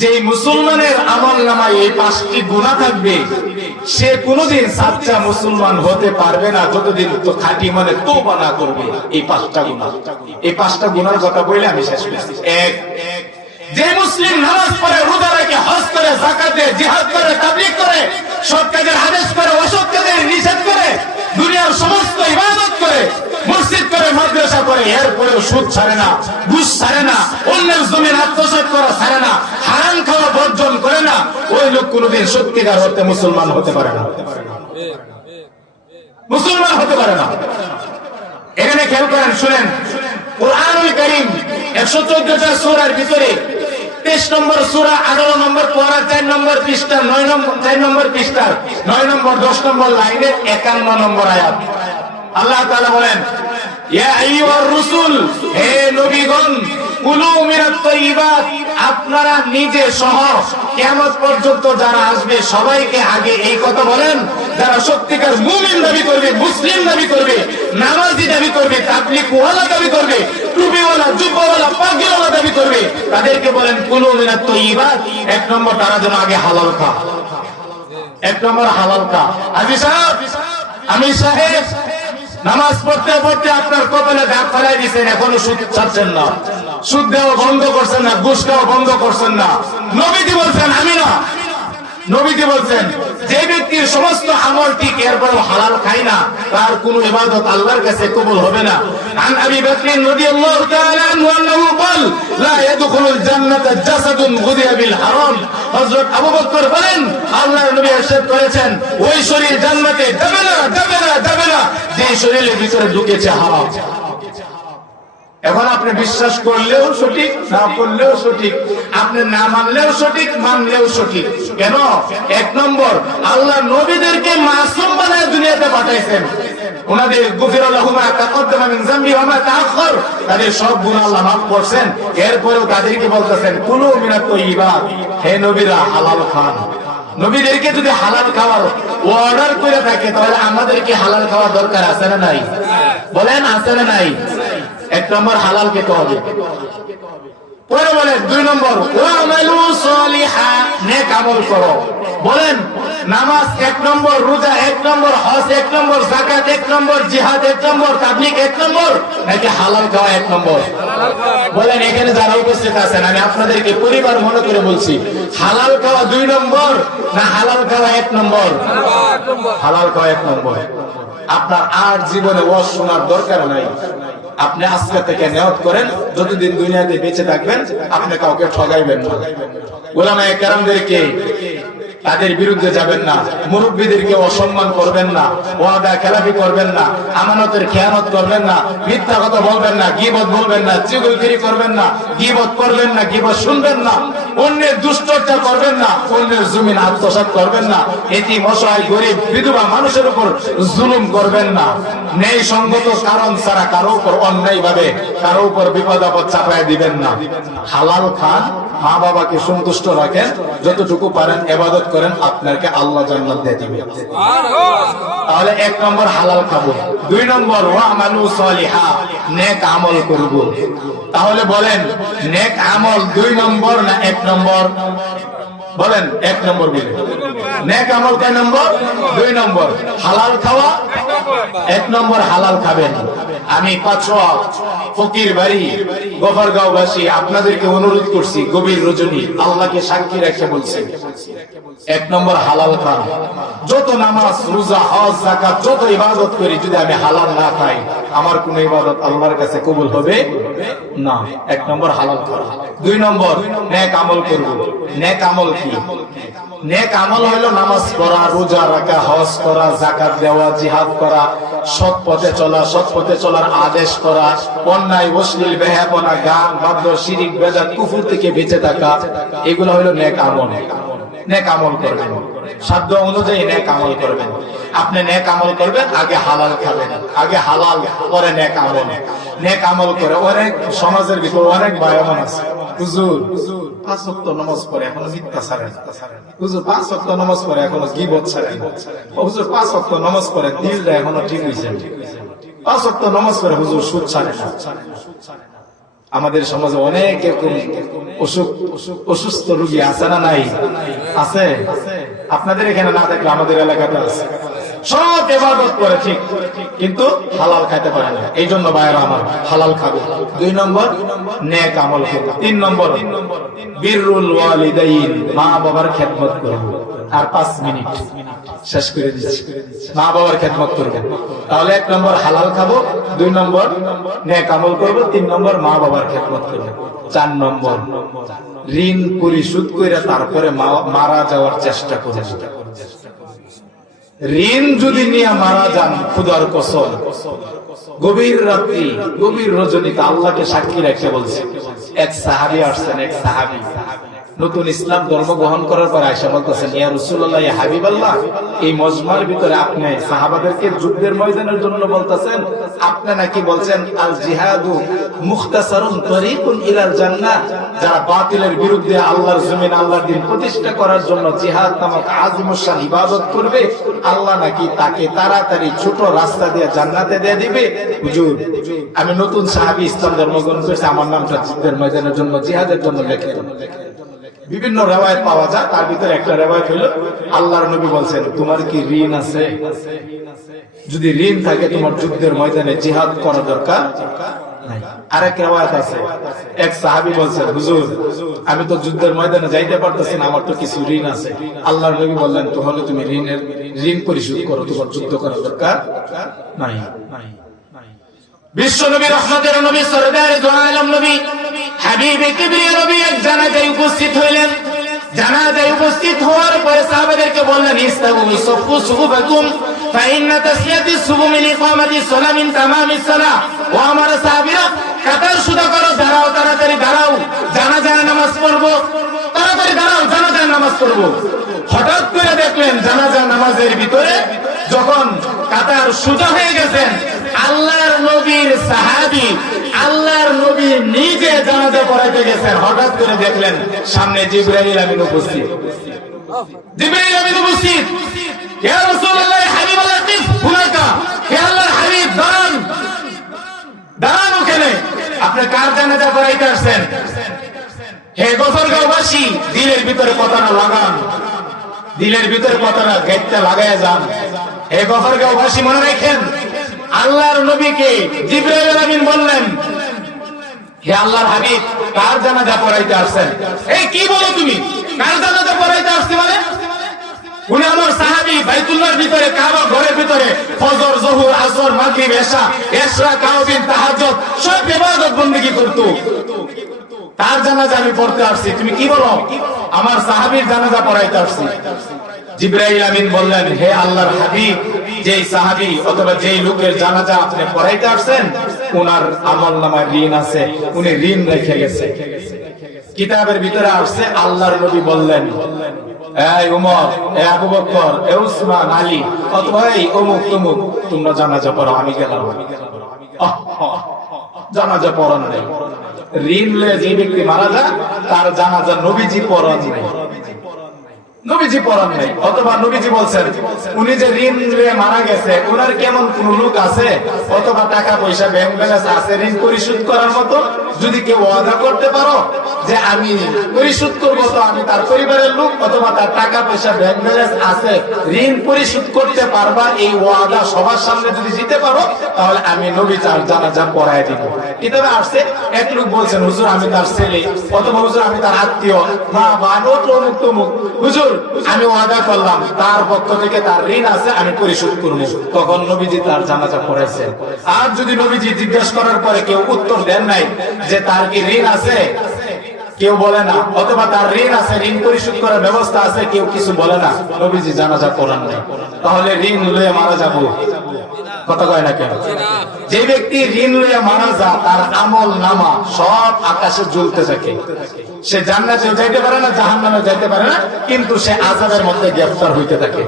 যে মুসলমানের আমল নামায় এই 5টি গুনাহ থাকবে, সে কোনোদিন সাচ্চা মুসলমান হতে পারবে না যতদিন তো খাঁটি মনে তওবা না করবে। এই 5টা গুনাহ, এই 5টা গুনার কথা বলে আমি শেষ করছি। এক, যে মুসলিম নামাজ পড়ে, রোজা রাখে, হজ করে, যাকাত দেয়, জিহাদ করে, তাবলীগ করে, সৎ কাজের আদেশ করে, অসৎ কাজের নিষেধ করে, দুনিয়ার সমস্ত ইবাদত করে, মসজিদ করে, মাদ্রাসা করে, এরপরেও সুদ ছাড়ে না, ঘুষ ছাড়ে না, অন্যের জমির আত্মসাৎ করা ছাড়ে না, হারাম খাওয়া বর্জন করে না, ওই লোক কোনোদিন সত্যিকার অর্থে মুসলমান হতে পারে না, মুসলমান হতে পারে না। এখানে খেয়াল করেন, শুনেন, কুরআনুল কারীম 114টা সূরার ভিতরে 23 নম্বর সূরা, 18 নম্বর পারা, 4 নম্বর পৃষ্ঠা, 4 নম্বর পৃষ্ঠা, 9 নম্বর 10 নম্বর লাইনে 51 নম্বর আয়াত আল্লাহ তাআলা বলেন, ইয়া আইয়ুহার রাসূল, হে নবীগণ, কুলু মিনাত তাইয়্যিবাত, আপনারা নিজে সহ কিয়ামত পর্যন্ত যারা আসবে সবাইকে আগে এই কথা বলেন, যারা সত্যিকার মুমিন দাবি করবে, মুসলিম দাবি করবে, নামাজি দাবি করবে, তাবলীগ ওয়ালা দাবি করবে, টুপিওয়ালা, জুব্বাওয়ালা, পাগড়িওয়ালা দাবি করবে, তাদেরকে বলেন কুলু মিনাত তাইয়্যিবাত। 1 নম্বর, তারা যেন আগে হালাল খায়। 1 নম্বর হালাল খায়। আমির সাহেব নামাজ পড়তে পড়তে আপনার কপালে দাগ ফেলাই দিয়েছেন, এখনো সুদ ছাড়ছেন না, সুদ দেওয়া বন্ধ করছেন না, ঘুষ দেওয়া বন্ধ করছেন না। নবীজি বলছেন, আমি না, নবীজি বলছেন, যে ব্যক্তির সমস্ত আমল ঠিক এরপরেও হালাল খায় না, তার কোনো ইবাদত আল্লাহর কাছে কবুল হবে না। আন আবি বকর রাদিয়াল্লাহু তাআলা আনহু আন্নাহু قال لا يدخل الجنة جسد غذي بالحرام। হযরত আবু বকর বলেন, আল্লাহর নবী ইরশাদ করেছেন, ওই শরীর জান্নাতে যাবে না, যাবে না, যাবে না যে শরীরের ভিতরে ঢুকেছে হারাম। এখন আপনি বিশ্বাস করলেও সঠিক, না করলেও সঠিক, আপনি না মানলেও সঠিক, মানলেও সঠিক। কেন? 1 নম্বর, আল্লাহ নবীদেরকে মাসুম বানায় দুনিয়াতে পাঠাইছেন। ওনাদের গুফিরা লাহু মা তাকদ্দামা মিন যামবি ওয়া মা তাআখার, তাদের সব গুনাহ আল্লাহ মাফ করেছেন। এরপরেও তাদেরকে বলতেছেন কুলু মিনাত তাইয়্যিবাত, হে নবীরা হালাল খান। নবীদেরকে যদি হালাল খাওয়ার অর্ডার করে থাকে, তাহলে আমাদেরকে হালাল খাওয়ার দরকার আছে না নাই? বলেন, আছে না নাই? 1 নম্বর হালাল খেতে হবে। পরে বলেন 2 নম্বর, ওয়ামালু সলিহা, নেক আমল করো। বলেন, নামাজ 1 নম্বর, রোজা 1 নম্বর, হজ 1 নম্বর, যাকাত 1 নম্বর, জিহাদ 1 নম্বর, তাবলীগ 1 নম্বর, নাকি হালাল খাওয়া 1 নম্বর? বলেন, এখানে যারা উপস্থিত আছেন, আমি আপনাদেরকে পরিবার মনে করে বলছি, হালাল খাওয়া 2 নম্বর না হালাল খাওয়া 1 নম্বর? হালাল খাওয়া 1 নম্বর। আপনার আর জীবনে ওয়াজ শোনার দরকার নাই। আপনি আজকে থেকে নিয়ত করেন, যতদিন দুনিয়াতে বেঁচে থাকবেন আপনি কাউকে ঠগাইবেন না। উলামায়ে কেরামদেরকে তাদের বিরুদ্ধে যাবেন না, মুরব্বীদেরকে অসম্মান করবেন না, ওয়াদা খেলাফি করবেন না, আমানতের খেয়ানত করবেন না, মিথ্যা কথা বলবেন না, গীবত বলবেন না, চুগলখড়ি করবেন না, গীবত করবেন না, গীবত শুনবেন না, অন্যের দুশ্চর্চা করবেন না, অন্যের জমিন আত্মসাৎ করবেন না, এতিম, অসহায়, গরিব, বিধবা মানুষের উপর জুলুম করবেন না, ন্যায় সঙ্গত কারণ ছাড়া কারো উপর অন্যায় ভাবে কারো উপর বিপদ আপদ চাপায় দিবেন না। হালাল খান, মা বাবাকে সন্তুষ্ট রাখেন, যতটুকু পারেন ইবাদত করেন, আপনাকে আল্লাহ জান্নাত দিয়ে দিবেন। তাহলে 1 নম্বর হালাল খাবো। 2 নম্বর, ওয়ামালু সলিহা, নেক আমল করব। তাহলে বলেন, নেক আমল 2 নম্বর না 1 নম্বর? বলেন, 1 নম্বর বলেন। নেক আমল কয় নম্বর? 2 নম্বর। হালাল খাওয়া 1 নম্বর, হালাল খাবেন। আমি 5 ফকির বাড়ি গোফরগাঁওবাসী আপনাদেরকে অনুরোধ করছি, গভীর রজনী আল্লাহকে সাক্ষী রেখে বলছি, 1 নম্বর হালাল খান। যত নামাজ, রোজা, হজ, যাকাত, যত ইবাদত করি, যদি আমি হালাল না খাই, আমার কোন ইবাদত আল্লাহর কাছে কবুল হবে না। 1 নম্বর হালাল খান। 2 নম্বর, নেক আমল করব। নেক আমল কি? নেক আমল হলো নামাজ পড়া, রোজা রাখা, হজ করা, যাকাত দেওয়া, জিহাদ করা, সৎ পথে চলা, সৎ পথে চলার আদেশ করা, অন্যায়, অশ্লীল, বেহায়াপনা, গান, বাদ্য, শিরিক, বেদাত, কুফর থেকে বেঁচে থাকা, এগুলো হলো নেক আমল। নেক আমল করবেন, সাধ্য অনুযায়ী নেক আমল করবেন। আপনি নেক আমল করবেন, আগে হালাল খাবেন, আগে হালাল, পরে নেক আমল। নেক আমল করে অনেক সমাজের ভিতর অনেক বায়ামান আছে, হুজুর 5 ওয়াক্ত নামাজ পড়ে এখনো মিথ্যা ছাড়েন, হুজুর 5 ওয়াক্ত নামাজ পড়ে এখনো গীবত ছাড়েন, হুজুর 5 ওয়াক্ত নামাজ পড়ে দিলটা এখনো ঠিক হইছে, 5 ওয়াক্ত নামাজ পড়ে হুজুর সুদ ছাড়ে না। আমাদের সমাজে অনেক এরকম অসুস্থ রোগী আছে না নাই? আছে। আপনাদের এখানে না থাকলে আমাদের এলাকাতে আছে। সব ইবাদত করে ঠিক, কিন্তু হালাল খাইতে পারে না। এই জন্য ভাইয়েরা আমার, হালাল খাবো। 2 নম্বর, নেক আমল করব। 3 নম্বর, বিররুল ওয়ালিদাইন, মা বাবার খেদমত করব। আর 5 মিনিট শেষ করে দিচ্ছি। মা বাবার খেদমত করবেন। তাহলে 1 নম্বর হালাল খাবো, 2 নম্বর নেক আমল করব, 3 নম্বর মা বাবার খেদমত করব। 4 নম্বর, ঋণ পরিশোধ করে তারপরে মারা যাওয়ার চেষ্টা করব। ঋণ যদি নিয়ে মারা যান, খুদার কসম, গভীর রাত্রি, গভীর রজনীতে আল্লাহকে সাক্ষী রেখে বলছে, এক সাহাবী আসছেন, এক সাহাবী নতুন ইসলাম ধর্ম গ্রহণ করার পর আয়েশা বলতেছেন, ইয়া রাসূলুল্লাহ, ইয়া হাবিবাল্লাহ, এই মজমার ভিতরে আপনি সাহাবাদেরকে যুদ্ধের ময়দানের জন্য বলতেছেন, আপনি নাকি বলছেন আল জিহাদু মুখতাসারুন তরিকুন ইলাল জান্নাহ, যারা বাতিলের বিরুদ্ধে আল্লাহর জমিন, আল্লাহর দ্বীন প্রতিষ্ঠা করার জন্য জিহাদ নামক আযীমুশান ইবাদত করবে, আল্লাহ নাকি তাকে তাড়াতাড়ি ছোট রাস্তা দিয়ে জান্নাতে দিয়ে দিবে। হুজুর, আমি নতুন সাহাবী, ইসলাম ধর্ম গ্রহণ করেছি, আমার নামটা যুদ্ধের ময়দানের জন্য, জিহাদের জন্য লেখে। বিভিন্ন রেওয়ায়েত পাওয়া যায়, তার ভিতরে একটা রেওয়ায়েত হলো আল্লাহর নবী বলছেন, তোমার কি ঋণ আছে? যদি ঋণ থাকে তোমার যুদ্ধের ময়দানে জিহাদ করা দরকার নাই। আরেক রেওয়ায়েত আছে, এক সাহাবী বলছেন, হুজুর, আমি তো যুদ্ধের ময়দানে যাইতে পারতেছি না, আমার তো কিছু ঋণ আছে। আল্লাহর নবী বললেন, তাহলে তুমি ঋণ পরিশোধ করো, তোমার যুদ্ধ করার দরকার নাই। বিশ্ব নবী, রহমতের নবী, সরদারে দু আলম নবী, হাবিবে কিবরিয়া নবী এক জানাজায় উপস্থিত হইলেন। জানাজায় উপস্থিত হওয়ার পরে সাহাবাদেরকে বললেন, ইস্তাবু সুফু সুফুকুম ফাইন্না তাসলিয়াতিস সুবু মিন ইকামাতিস সালাহ মিন তামামিস সালাহ। ও আমার সাহাবীরা, কাতার সুদা করো, দাঁড়াও, তাড়াতাড়ি দাঁড়াও, জানাজায় নামাজ পড়বো, তাড়াতাড়ি দাঁড়াও, জানাজায় নামাজ পড়বো। হঠাৎ করে দেখলেন জানাজা নামাজের ভিতরে যখন কাতার সুদা হয়ে গেছেন, আল্লাহর নবীর সাহাবী, আল্লাহর নবী নিজে জানাজা পড়াইতে গেছেন। হঠাৎ করে দেখলেন সামনে জিবরাইল আমিন উপস্থিত। জিবরাইল আমিন উপস্থিত। ইয়া রাসূলুল্লাহ, হাবিবাল্লাহ, কিফ হুনাকা, হে আল্লাহর হাবিব, দাঁড়ান, দাঁড়ান ওখানে, আপনি কার জানাজা পড়াইতে আসছেন? হে গফরগাঁওবাসী, দিলের ভিতরে কথাটা লাগান, দিলের ভিতরে কথাটা গেটটা লাগায়া যান। হে গফরগাঁওবাসী, মনে রাখেন, আল্লাহর নবীকে জিবরাইল আমিন বললেন, হে আল্লাহর হাবিব, কার জানাজা পড়াইতে আসছেন? এই কি বলো তুমি, কার জানাজা পড়াইতে আসছে? মানে উনি আমার সাহাবী, বাইতুল্লাহর ভিতরে, কাবা ঘরের ভিতরে ফজর, জোহর, আসর, মাগরিব, এশা, ইশরাক, তাওবিন, তাহাজ্জুদ সব ইবাদত বندگی করত। তার জানাজা আমি পড়তে আসছি, তুমি কি বলো? আমার সাহাবীর জানাজা পড়াইতে আসছি। জিবরাইল আমিন বললেন, হে আল্লাহর হাবিব, যেই সাহাবী অথবা যেই লোকের জানাজা আপনি পড়াইতে আসছেন, ওনার আমলনামায় ঋণ আছে, উনি ঋণ রেখে গেছে। কিতাবের ভিতরে আসছে, আল্লাহর নবী বললেন, এই উমর, এই আবু বকর, এই উসমান, আলী, অথবা এই অমুক তমুক, তোমরা জানাজা পড়ো, আমি গেলাম। জানাজা পড়ান নাই। ঋণ লয়ে যে ব্যক্তি মারা যায়, তার জানাজা নবীজি পড়ান নাই, নবীজি পড়ান নাই। অথবা নবীজি বলছেন, উনি যে ঋণ নিয়ে মারা গেছে, ওনার কেমন কোন লোক আছে অথবা টাকা পয়সা ব্যাংক ব্যালেন্স আছে ঋণ পরিশোধ করার মতো? যদি কেউ ওয়াদা করতে পারো যে আমি পরিশোধ করবো, তো আমি তার পরিবারের লোক অথবা তার টাকা পয়সা ব্যাংক ব্যালেন্স আছে, ঋণ পরিশোধ করতে পারবা, এই ওয়াদা সবার সামনে যদি দিতে পারো, তাহলে আমি নবী তার জানাজা পড়াই দিব। কিতাবে আসছে, এক লোক বলছেন, হুজুর আমি তার ছেলে, অথবা হুজুর আমি তার আত্মীয়, মা বাবা, অমুক তমুক, হুজুর আমি ওয়াদা করলাম তার পক্ষ থেকে তার ঋণ আছে, আমি পরিশোধ করব। তখন নবীজি তার জানাজা পড়াইছেন। আর যদি নবীজি জিজ্ঞাসা করার পরে কেউ উত্তর দেন নাই যে তার কি ঋণ আছে, কেউ বলে না, অথবা তার ঋণ আছে, ঋণ পরিশোধ করার ব্যবস্থা আছে, কেউ কিছু বলে না, নবীজি জানাজা পড়ান নাই, তাহলে ঋণ লয়ে মারা যাবো? কথা কয় না কেন? যে ব্যক্তি ঋণ লইয়া মারা যায়, তার আমল নামা সব আকাশে জ্বলতে থাকে। সে জান্নাতে যাইতে পারে না, জাহান্নামে যাইতে পারে না, কিন্তু সে আযাবের মধ্যে গ্রেফতার হইতে থাকে।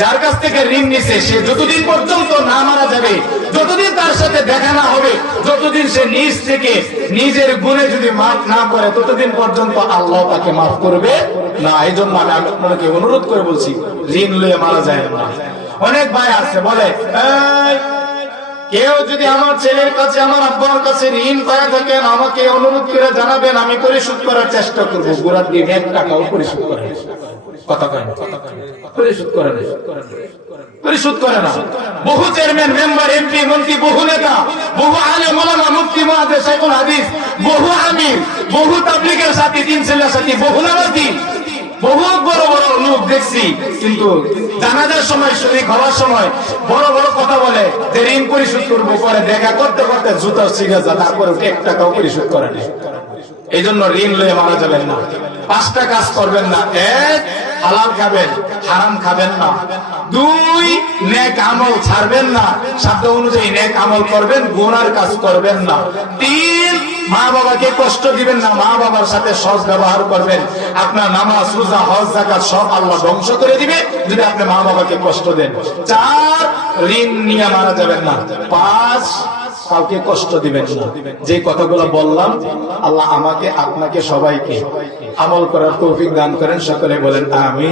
যার কাছ থেকে ঋণ নিছে, সে যতদিন পর্যন্ত না মারা যাবে, যতদিন তার সাথে দেখা না হবে, যতদিন সে নিজ থেকে নিজের গুণে যদি মাফ না করে, ততদিন পর্যন্ত আল্লাহ তাকে মাফ করবে না। এই জন্য আমি আপনাকে অনুরোধ করে বলছি, ঋণ লইয়া মারা যায় না। অনেক ভাই আছে বলে, কেউ যদি আমার ছেলের কাছে আমার আব্বার কাছে ঋণ পায় থাকেন আমাকে অনুরোধ করে জানাবেন, আমি পরিশোধ করার চেষ্টা করবো। গোড়ার দিন 1 টাকাও পরিশোধ করে না। কথা কয় না, পরিশোধ করে না, পরিশোধ করে না। বহু চেয়ারম্যান, মেম্বার, এমপি, মন্ত্রী, বহু নেতা, বহু আলেম ওলামা, মুফতি, মুহাদ্দিস, শাইখুল হাদিস, বহু আমির, বহু তাবলীগের সাথী, তিন ছেলের সাথী, বহু নামাজি, বহু বড় বড় লোক দেখছি, কিন্তু জানাজার সময় শরীক হওয়ার সময় বড় বড় কথা বলে যে ঋণ পরিশোধ করবো, করে দেখা করতে করতে জুতো শিখে যা, তারপরে 1 টাকাও পরিশোধ করে না। এই জন্য ঋণ লয়ে মারা যাবেন না। 5টা কাজ করবেন না। 1, হালাল খাবেন, হারাম খাবেন না। 2, নেক আমল ছাড়বেন না, শব্দ অনুযায়ী নেক আমল করবেন, গুনার কাজ করবেন না। 3, মা বাবাকে কষ্ট দিবেন না, মা বাবার সাথে সৎ ব্যবহার করবেন। আপনার নামাজ, রোজা, হজ, যাকাত সব আল্লাহ ধ্বংস করে দিবে যদি আপনি মা বাবাকে কষ্ট দেন। 4, ঋণ নিয়ে মারা যাবেন না। 5, কাউকে কষ্ট দিবেন না। যে কথাগুলো বললাম আল্লাহ আমাকে, আপনাকে, সবাইকে আমল করার তৌফিক দান করেন। সকলে বলেন আমিন।